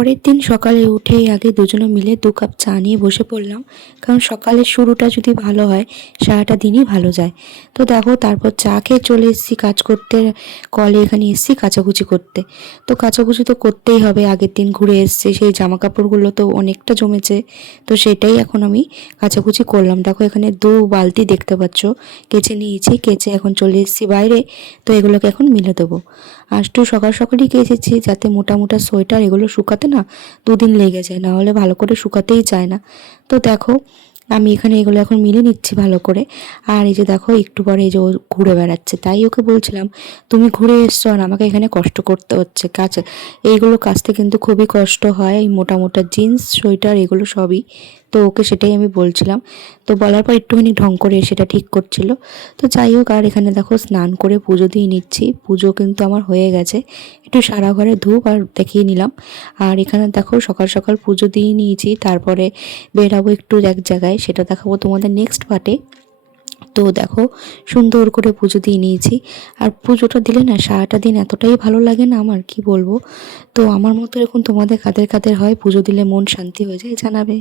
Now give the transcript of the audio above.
পরের দিন সকালে উঠেই আগে দুজনে মিলে 2 কাপ চা নিয়ে বসে পড়লাম, কারণ সকালের শুরুটা যদি ভালো হয় সারাটা দিনই ভালো যায়। তো দেখো, তারপর চা খেয়ে চলে এসেছি কাজ করতে, কলে এখানে এসেছি কাচাকুচি করতে। তো কাচাকুচি তো করতেই হবে, আগের দিন ঘুরে এসেছি, সেই জামা কাপড়গুলো তো অনেকটা জমেছে। তো সেটাই এখন আমি কাচাকুচি করলাম। দেখো এখানে 2 বালতি দেখতে পাচ্ছ কেচে নিয়েছি, কেচে এখন চলে এসেছি বাইরে। তো এগুলোকে এখন মিলে দেবো। আর একটু সকাল সকালই কেচেছি, যাতে মোটা মোটা সোয়েটার এগুলো শুকাতে না 2 দিন লেগে যায়, না হলে ভালো করে শুকাতেই চায় না। তো দেখো আমি এখানে এগুলো এখন মিলে নিচ্ছি ভালো করে। আর এই যে দেখো একটু পরে এই যে ও ঘুরে বেড়াচ্ছে, তাই ওকে বলছিলাম তুমি ঘুরে এসছো আর আমাকে এখানে কষ্ট করতে হচ্ছে কাজ। এইগুলো কাচতে কিন্তু খুবই কষ্ট হয়, এই মোটা মোটা জিন্স সোয়েটার এগুলো সবই। তো ওকে সেটাই আমি বলছিলাম। তো বলার পর একটুখানি ঢং করে সেটা ঠিক করছিল। তো যাই হোক, আর এখানে দেখো স্নান করে পুজো দিয়ে নিচ্ছি। পুজো কিন্তু আমার হয়ে গেছে, একটু সারা ঘরে ধূপ আর দেখিয়ে নিলাম। আর এখানে দেখো সকাল সকাল পুজো দিয়ে নিয়েছি, তারপরে বেরাবো একটু এক জায়গায়, সেটা দেখাবো তোমাদের নেক্সট পার্টে। তো দেখো সুন্দর করে পুজো দিয়ে নিয়েছি। আর পুজোটা দিলে না সারাটা দিন এতটাই ভালো লাগে না, আমার কি বলবো। তো আমার মতো এরকম তোমাদের কাদের কাদের হয় পুজো দিলে মন শান্তি হয়ে যায় জানাবে।